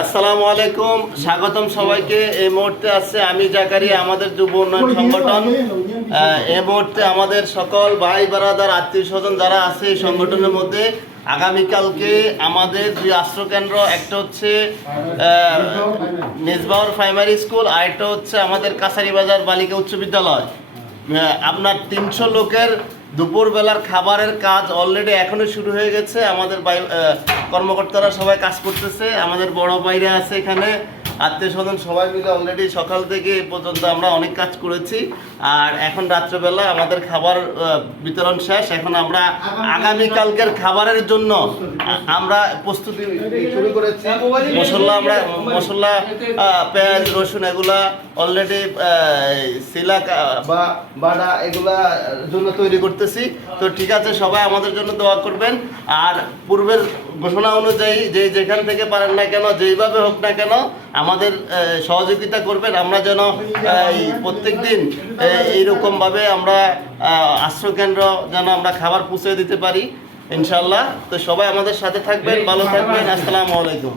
আসসালামু আলাইকুম, স্বাগতম সবাইকে। এই মুহূর্তে আছে আমি জাকারিয়া, আমাদের যুব উন্নয়ন সংগঠন। এই মুহূর্তে আমাদের সকল ভাই বারাদার আত্মীয় স্বজন যারা আছে এই সংগঠনের মধ্যে আগামীকালকে আমাদের দুই আশ্রয়কেন্দ্র, একটা হচ্ছে মেজবাউর প্রাইমারি স্কুল, আর একটা হচ্ছে আমাদের কাছারিবাজার বালিকা উচ্চ বিদ্যালয়। আপনার 300 লোকের দুপুরবেলার খাবারের কাজ অলরেডি এখনই শুরু হয়ে গেছে। আমাদের কর্মকর্তারা সবাই কাজ করতেছে, আমাদের বড় ভাইরা আছে এখানে, আত্মীয় স্বজন সবাই মিলে অলরেডি সকাল থেকে এ পর্যন্ত আমরা অনেক কাজ করেছি। আর এখন রাত্রেবেলা আমাদের খাবার বিতরণ শেষ। এখন আমরা আগামীকালকের খাবারের জন্য আমরা প্রস্তুতি শুরু করেছি। মশলা পেঁয়াজ রসুন এগুলা অলরেডি সিলা বা বাড়া এগুলা জন্য তৈরি করতেছি। তো ঠিক আছে, সবাই আমাদের জন্য দোয়া করবেন। আর পূর্বের ঘোষণা অনুযায়ী যেখান থেকে পারেন না কেন, যেইভাবে হোক না কেন আমাদের সহযোগিতা করবেন। আমরা যেন প্রত্যেক দিন এইরকমভাবে আমরা আশ্রয়কেন্দ্র যেন আমরা খাবার পৌঁছে দিতে পারি ইনশাল্লাহ। তো সবাই আমাদের সাথে থাকবেন, ভালো থাকবেন। আসসালামু আলাইকুম।